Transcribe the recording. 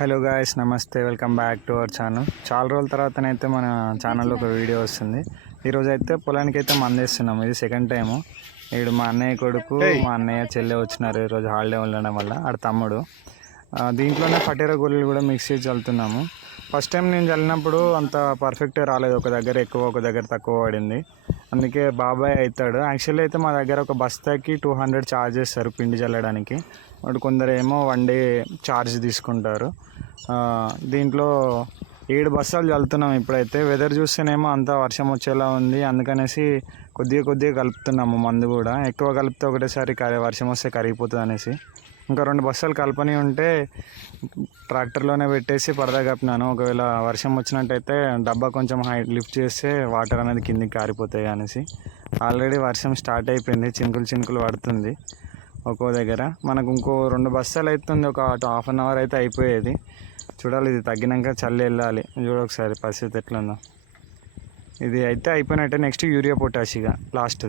Hello guys, నమస్తే. Welcome back to our channel. చాలా రోజుల తర్వాతనైతే మన ఛానల్లో ఒక వీడియో వస్తుంది. ఈరోజు అయితే పొలానికి అయితే మందేస్తున్నాము. ఇది సెకండ్ టైము. ఈడు మా అన్నయ్య కొడుకు, మా అన్నయ్య చెల్లె వచ్చినారు ఈరోజు హాలిడే ఉండడం వల్ల. ఆడ తమ్ముడు. దీంట్లోనే ఫటీరా గోళీలు కూడా మిక్స్ చేసి చల్లుతున్నాము. ఫస్ట్ టైం నేను చల్లినప్పుడు అంత పర్ఫెక్ట్గా రాలేదు. ఒక దగ్గర ఎక్కువ, ఒక దగ్గర తక్కువ పడింది. అందుకే బాబాయ్ అవుతాడు. యాక్చువల్లీ అయితే మా దగ్గర ఒక బస్తాకి 200 ఛార్జ్ చేస్తారు పిండి చల్లడానికి. వాడు కొందరు ఏమో 1 డే ఛార్జ్ తీసుకుంటారు. దీంట్లో 7 బస్తాలు చల్లుతున్నాం ఇప్పుడైతే. వెదర్ చూస్తేనేమో అంతా వర్షం వచ్చేలా ఉంది. అందుకనేసి కొద్దిగా కలుపుతున్నాము మందు కూడా. ఎక్కువ కలిపితే ఒకటేసారి వర్షం వస్తే కరిగిపోతుంది అనేసి ఇంకా 2 బస్తాలు కలపని ఉంటే ట్రాక్టర్లోనే పెట్టేసి పరదా కప్పినాను. ఒకవేళ వర్షం వచ్చినట్టయితే డబ్బా కొంచెం హైట్ లిఫ్ట్ చేస్తే వాటర్ అనేది కిందికి కారిపోతాయి అనేసి. ఆల్రెడీ వర్షం స్టార్ట్ అయిపోయింది, చినుకులు పడుతుంది ఒక్కో దగ్గర. మనకు ఇంకో 2 బస్తాలు అవుతుంది. ఒక హాఫ్ అన్ అవర్ అయితే అయిపోయేది. చూడాలి, ఇది తగ్గినాక చల్లి వెళ్ళాలి. చూడొకసారి పరిస్థితి ఎట్లుందో. ఇది అయితే అయిపోయినట్టే. నెక్స్ట్ యూరియా పొటాష్ ఇక లాస్ట్.